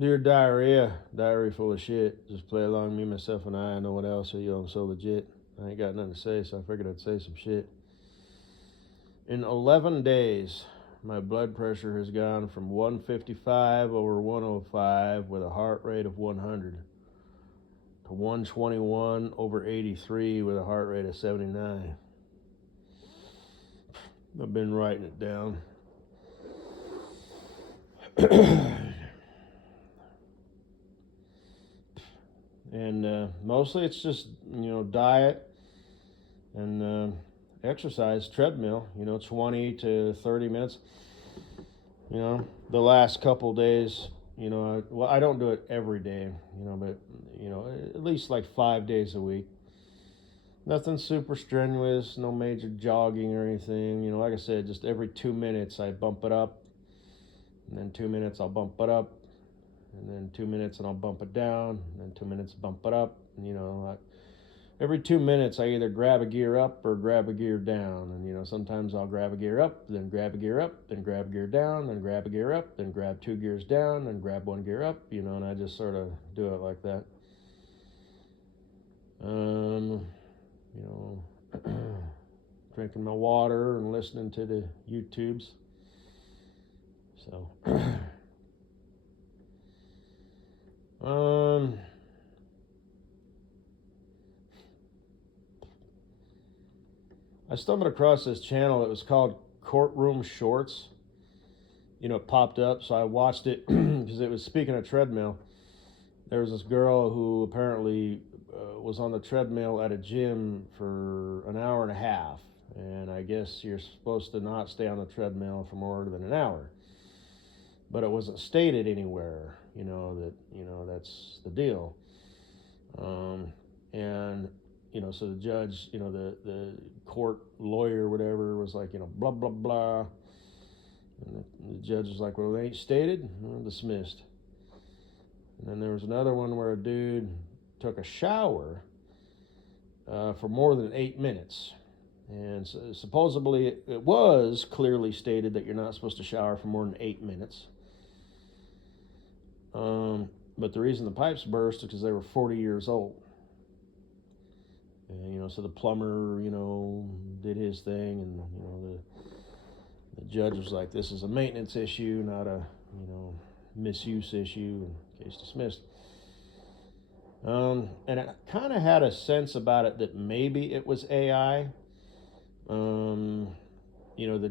Dear diary full of shit. Just play along, me, myself, and I. No one else. So, I'm so legit. I ain't got nothing to say, so I figured I'd say some shit. In 11 days, my blood pressure has gone from 155 over 105 with a heart rate of 100 to 121 over 83 with a heart rate of 79. I've been writing it down. And mostly it's just, diet and exercise, treadmill, 20 to 30 minutes. The last couple days, I don't do it every day, but, at least like 5 days a week. Nothing super strenuous, no major jogging or anything. Like I said, just every 2 minutes I bump it up, and then 2 minutes I'll bump it up, and then 2 minutes and I'll bump it down, and then 2 minutes bump it up. Every 2 minutes I either grab a gear up or grab a gear down. And sometimes I'll grab a gear up, then grab a gear up, then grab a gear down, then grab a gear up, then grab 2 gears down, then grab 1 gear up, and I just sort of do it like that. Drinking my water and listening to the YouTubes. So I stumbled across this channel. It was called Courtroom Shorts. It popped up, so I watched it because it was, speaking of treadmill, there was this girl who apparently was on the treadmill at a gym for an hour and a half. And I guess you're supposed to not stay on the treadmill for more than an hour. But it wasn't stated anywhere, that's the deal. And so the judge, the court lawyer, whatever, was like, blah, blah, blah. And the judge was like, well, it ain't stated, dismissed. And then there was another one where a dude took a shower for more than 8 minutes. And so supposedly it was clearly stated that you're not supposed to shower for more than 8 minutes. But the reason the pipes burst is because they were 40 years old. And, so the plumber, did his thing, and, the judge was like, this is a maintenance issue, not a, misuse issue, and case dismissed. And I kind of had a sense about it that maybe it was AI. The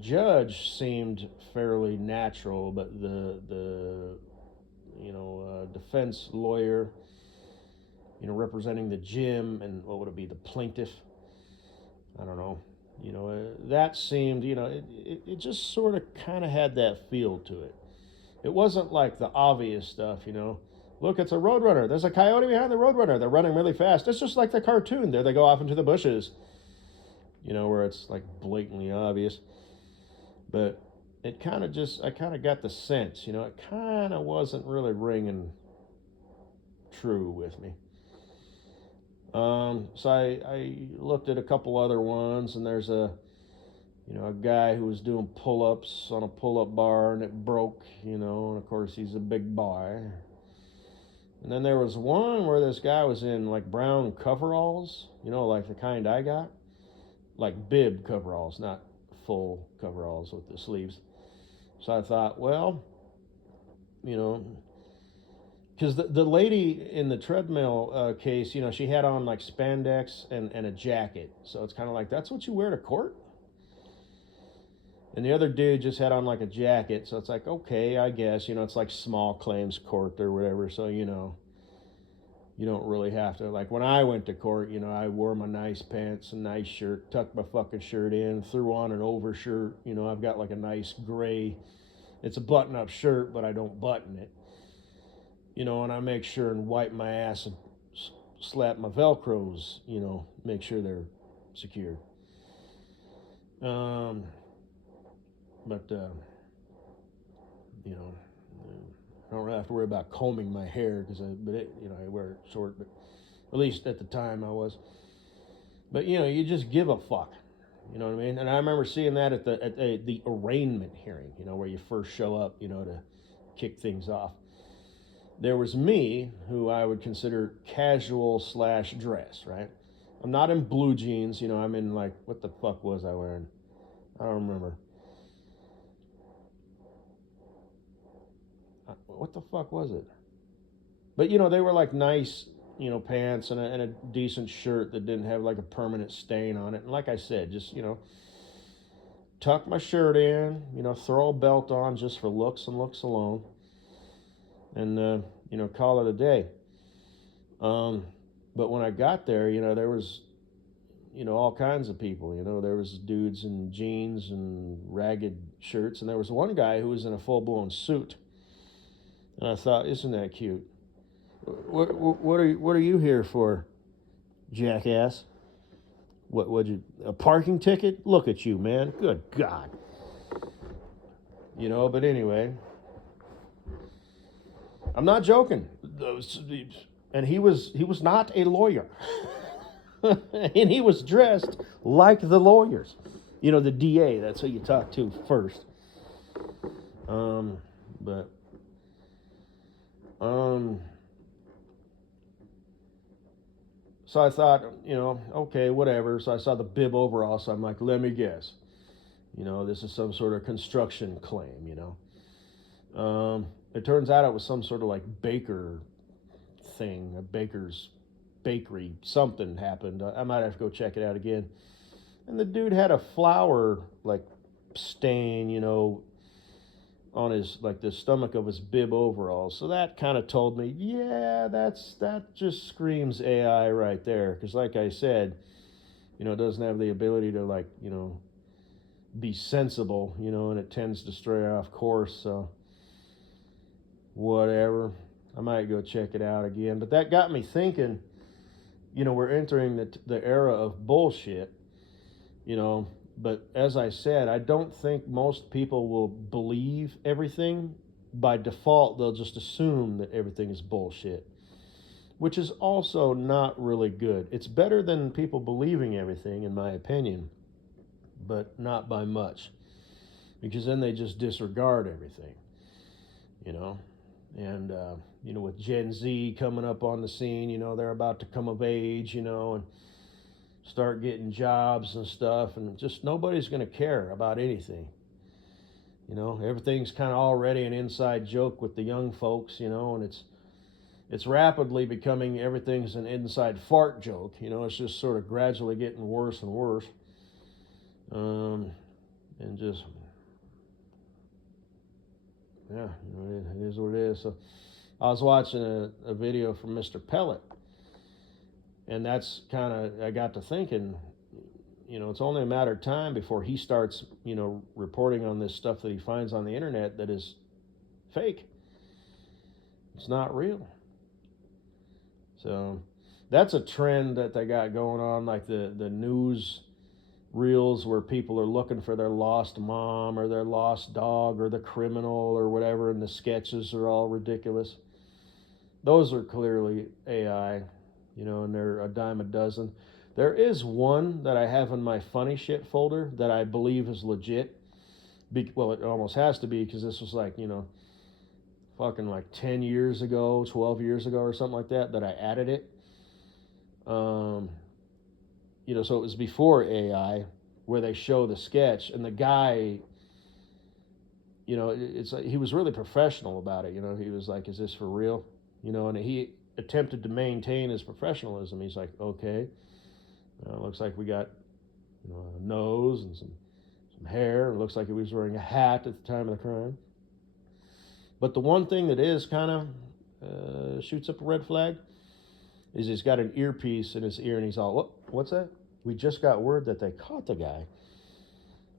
judge seemed fairly natural, but the defense lawyer, representing the gym, and what would it be, the plaintiff? I don't know. That seemed, it just sort of kind of had that feel to it. It wasn't like the obvious stuff, Look, it's a roadrunner. There's a coyote behind the roadrunner. They're running really fast. It's just like the cartoon. There they go off into the bushes. Where it's like blatantly obvious. But it kind of I kind of got the sense, it kind of wasn't really ringing true with me. So I looked at a couple other ones, and there's a guy who was doing pull-ups on a pull-up bar, and it broke, and of course he's a big boy. And then there was one where this guy was in like brown coveralls, like the kind I got, like bib coveralls, not full coveralls with the sleeves. So I thought, well, because the lady in the treadmill case, she had on like spandex and a jacket. So it's kind of like, that's what you wear to court? And the other dude just had on like a jacket. So it's like, okay, I guess, it's like small claims court or whatever. So, you don't really have to. Like when I went to court, I wore my nice pants, a nice shirt, tucked my fucking shirt in, threw on an overshirt. I've got like a nice gray, it's a button-up shirt, but I don't button it. And I make sure and wipe my ass and slap my Velcros, make sure they're secured. But I don't really have to worry about combing my hair because I wear it short, but at least at the time I was. But you just give a fuck, you know what I mean? And I remember seeing that at the arraignment hearing, where you first show up, to kick things off. there was me, who I would consider casual slash dress, right? I'm not in blue jeans, I'm in like, what the fuck was I wearing? I don't remember. What the fuck was it? But they were like nice, pants and a decent shirt that didn't have like a permanent stain on it. And like I said, just tuck my shirt in, throw a belt on just for looks and looks alone, and call it a day. But when I got there, there was all kinds of people. There was dudes in jeans and ragged shirts, and there was one guy who was in a full-blown suit. And I thought, isn't that cute? What are you here for, jackass? Would you, a parking ticket? Look at you, man. Good God. But anyway, I'm not joking. And he was not a lawyer. And he was dressed like the lawyers. The DA, that's who you talk to first. But so I thought, okay, whatever. So I saw the bib overall, so I'm like, let me guess. This is some sort of construction claim, It turns out it was some sort of like baker thing, a baker's bakery. Something happened. I might have to go check it out again. And the dude had a flour like stain, on his, like, the stomach of his bib overalls. So that kind of told me, yeah, that just screams AI right there. Because like I said, it doesn't have the ability to, like, be sensible, and it tends to stray off course. So whatever. I might go check it out again. But that got me thinking, we're entering the era of bullshit, But as I said, I don't think most people will believe everything. By default, they'll just assume that everything is bullshit, which is also not really good. It's better than people believing everything, in my opinion, but not by much, because then they just disregard everything, And, with Gen Z coming up on the scene, they're about to come of age, and start getting jobs and stuff, and just nobody's going to care about anything. Everything's kind of already an inside joke with the young folks, and it's rapidly becoming everything's an inside fart joke. It's just sort of gradually getting worse and worse. And just, yeah, it is what it is. So I was watching a video from Mr. Pellet. And that's kind of, I got to thinking, it's only a matter of time before he starts, reporting on this stuff that he finds on the internet that is fake. It's not real. So that's a trend that they got going on, like the news reels where people are looking for their lost mom or their lost dog or the criminal or whatever, and the sketches are all ridiculous. Those are clearly AI. And they're a dime a dozen. There is one that I have in my funny shit folder that I believe is legit. Well, it almost has to be, because this was like, fucking like 10 years ago, 12 years ago or something like that I added it. So it was before AI, where they show the sketch, and the guy, it's like, he was really professional about it. He was like, is this for real? And he attempted to maintain his professionalism. He's like, okay, looks like we got a nose and some hair. It looks like he was wearing a hat at the time of the crime. But the one thing that is kind of shoots up a red flag is he's got an earpiece in his ear, and he's all, what's that? We just got word that they caught the guy.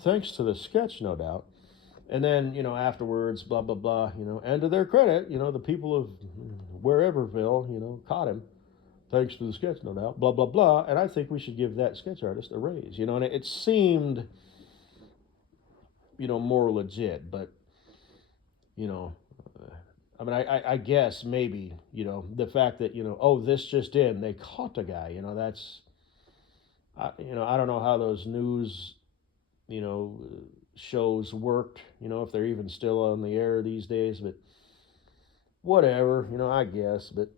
Thanks to the sketch, no doubt. And then, afterwards, blah, blah, blah, and to their credit, the people of whereverville, caught him, thanks to the sketch, no doubt, blah, blah, blah. And I think we should give that sketch artist a raise, and it seemed, more legit. But, I guess maybe, the fact that, this just in, they caught a guy, that's, I don't know how those news, shows worked, if they're even still on the air these days. But whatever, I guess. But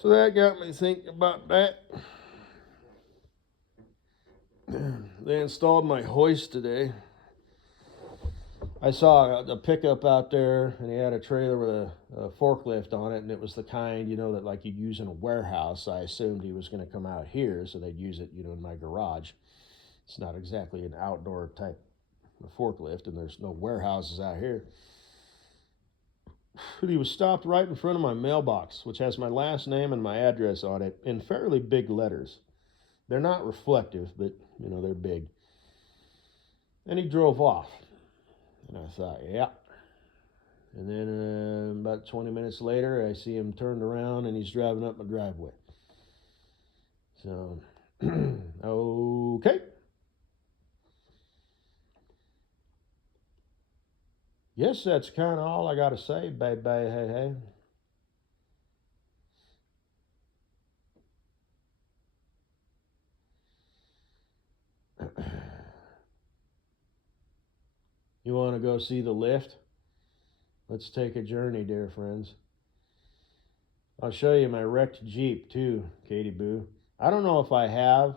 so that got me thinking about that. They installed my hoist today. I saw a pickup out there, and he had a trailer with a forklift on it, and it was the kind, that like you'd use in a warehouse. I assumed he was going to come out here, so they'd use it, in my garage. It's not exactly an outdoor type of forklift, and there's no warehouses out here. But he was stopped right in front of my mailbox, which has my last name and my address on it in fairly big letters. They're not reflective, but, they're big. And he drove off. And I thought, yeah. And then about 20 minutes later, I see him turned around and he's driving up my driveway. So, okay. Yes, that's kind of all I got to say. Bye bye, hey, hey. You want to go see the lift? Let's take a journey, dear friends. I'll show you my wrecked Jeep too, Katie Boo. I don't know if I have,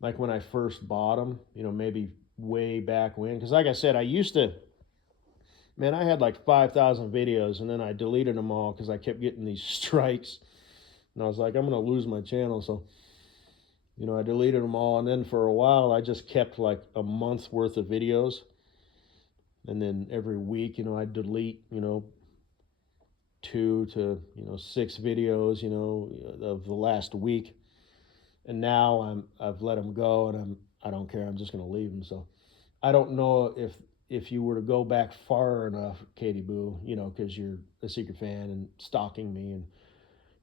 like when I first bought them, maybe way back when. Because like I said, I used to, man, I had like 5,000 videos and then I deleted them all because I kept getting these strikes. And I was like, I'm going to lose my channel. So, I deleted them all. And then for a while, I just kept like a month's worth of videos. And then every week, I'd delete, 2 to 6 videos, of the last week. And now I've let them go, and I don't care. I'm just going to leave them. So I don't know if you were to go back far enough, Katie Boo, because you're a secret fan and stalking me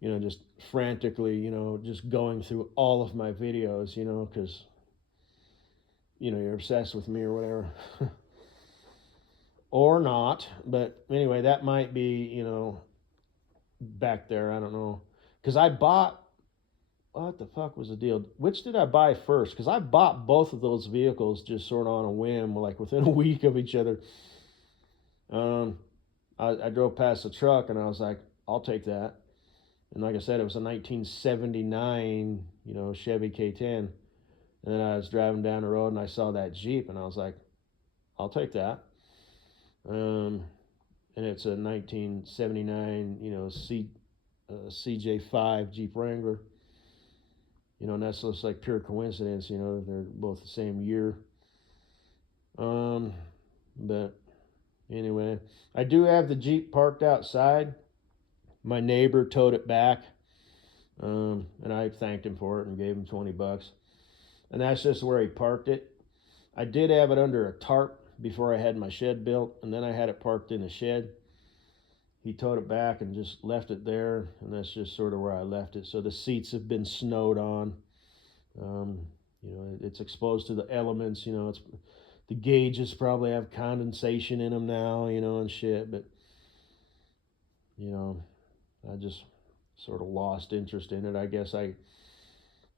and just frantically, just going through all of my videos, because you're obsessed with me or whatever. Or not, but anyway, that might be, back there. I don't know. Because I bought, what the fuck was the deal? Which did I buy first? Because I bought both of those vehicles just sort of on a whim, like within a week of each other. I drove past the truck and I was like, I'll take that. And like I said, it was a 1979, Chevy K10. And then I was driving down the road and I saw that Jeep and I was like, I'll take that. And it's a 1979, CJ5 Jeep Wrangler. And that's just like pure coincidence, they're both the same year. But anyway, I do have the Jeep parked outside. My neighbor towed it back, and I thanked him for it and gave him $20. And that's just where he parked it. I did have it under a tarp before I had my shed built, and then I had it parked in a shed. He towed it back and just left it there, and that's just sort of where I left it. So the seats have been snowed on. It's exposed to the elements. It's the gauges probably have condensation in them now, and shit. But I just sort of lost interest in it. I guess I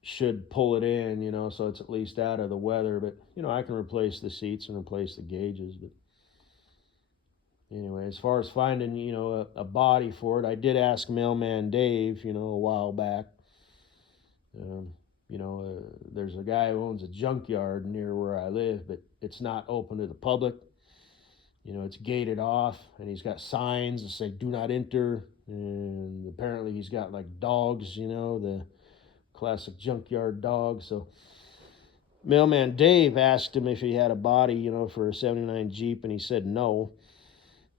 should pull it in, so it's at least out of the weather. But I can replace the seats and replace the gauges. But anyway, as far as finding, a body for it, I did ask Mailman Dave, a while back. There's a guy who owns a junkyard near where I live, but it's not open to the public. It's gated off, and he's got signs that say "Do not enter." And apparently, he's got like dogs, the classic junkyard dog. So, Mailman Dave asked him if he had a body, for a '79 Jeep, and he said no.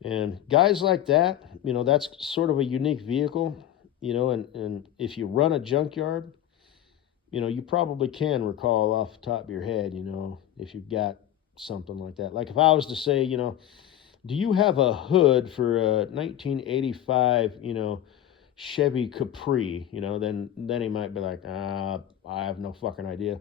And guys like that, that's sort of a unique vehicle, and if you run a junkyard, you probably can recall off the top of your head, if you've got something like that. Like if I was to say, do you have a hood for a 1985, Chevy Capri, then he might be like, I have no fucking idea.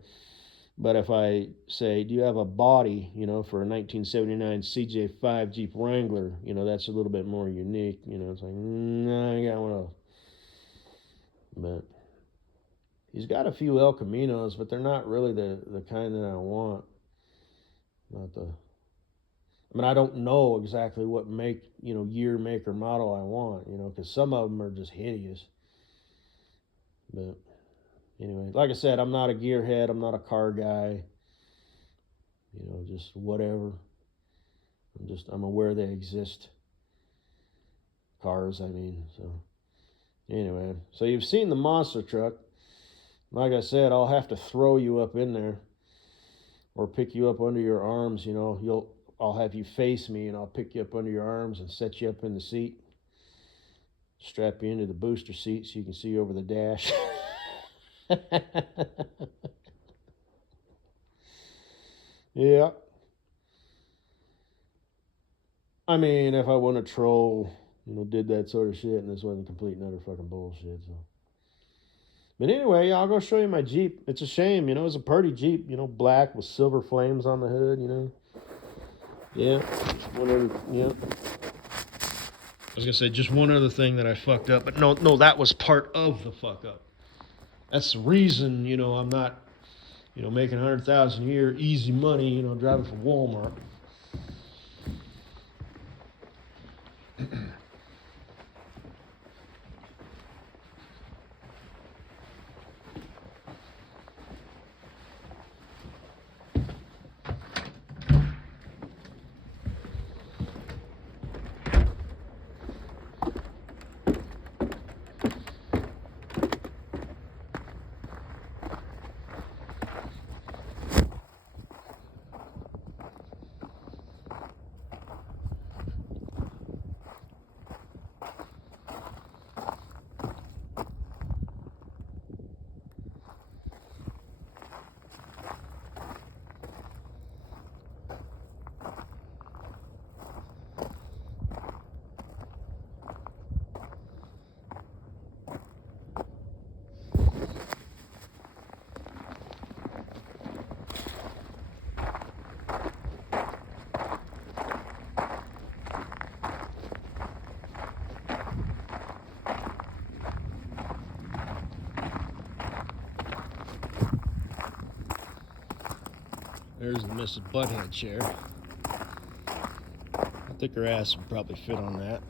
But if I say, do you have a body, for a 1979 CJ5 Jeep Wrangler, that's a little bit more unique. It's like, no, I got one of those. But he's got a few El Caminos, but they're not really the kind that I want. Not the. mean, I don't know exactly what year, make, or model I want, because some of them are just hideous. But anyway, like I said, I'm not a gearhead. I'm not a car guy. Just whatever. I'm aware they exist. Cars, I mean. So anyway, so you've seen the monster truck. Like I said, I'll have to throw you up in there, or pick you up under your arms. I'll have you face me, and I'll pick you up under your arms and set you up in the seat. Strap you into the booster seat so you can see over the dash. Yeah. I mean, if I want to troll, did that sort of shit, and this wasn't complete and utter fucking bullshit. So, but anyway, I'll go show you my Jeep. It's a shame, it's a pretty Jeep, black with silver flames on the hood, Yeah. Whatever. Yeah. I was gonna say just one other thing that I fucked up, but no, that was part of the fuck up. That's the reason, I'm not, making 100,000 a year, easy money, driving for Walmart. There's the Mrs. Butthead chair. I think her ass would probably fit on that.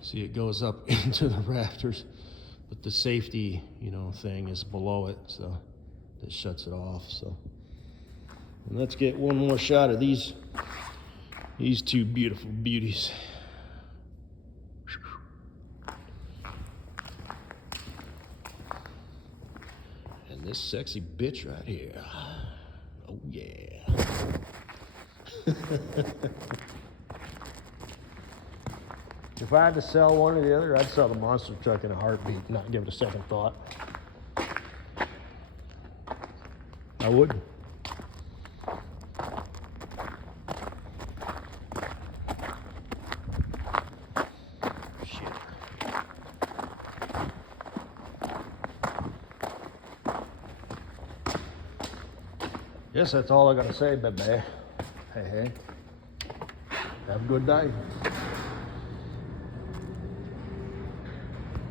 See, it goes up into the rafters, but the safety, thing is below it, so it shuts it off. So, and let's get one more shot of these two beautiful beauties. And this sexy bitch right here. Oh yeah. If I had to sell one or the other, I'd sell the monster truck in a heartbeat, not give it a second thought. I would. Shit. Guess that's all I gotta say, baby. Hey. Have a good day.